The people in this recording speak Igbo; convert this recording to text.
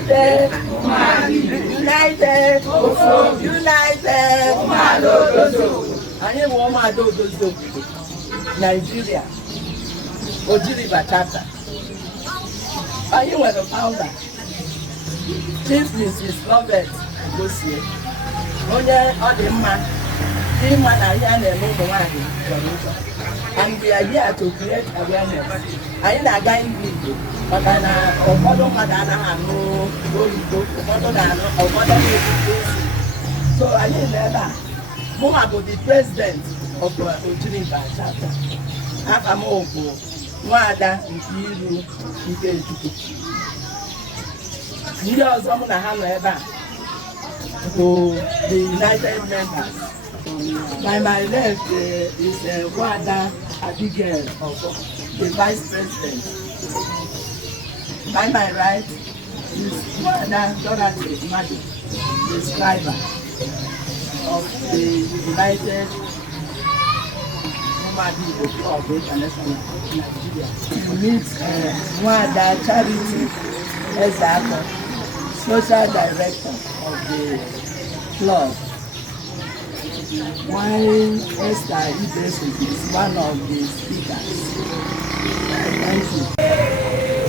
United, united, united, anyị bụ ụmụada odozi obodo Nigeria, Oji River chapter. Anyị nwere founder, Chief Mrs. Lovett Gosie, onye ọ dị mma ịma na ihe a na-eme ụmụ nwaanyị chọrọ ụzọ. And we are here to create awareness. Anyị na-aga Igbo maka na ụfọdụ mmadụ anaghị anụ oyibo, ụfọdụ na-anụ, ụfọdụ na-ebubo isi. So anyị na-ebe a, mụnwa bụ the president of Oji River chapter. Afa m bụ Umuada Nkiru Ikechukwu. Ndị ọzọ mụ na ha nọ ebe a bụ the United members. By my left is Umuada Abigail, the vice president. By my right is Umuada Dorothy Madu, the scribe of the United of International Nigeria. We meet Umuada Charity Ezako, social director of the club. While Esther Ibesu is one of the speakers. Thank you.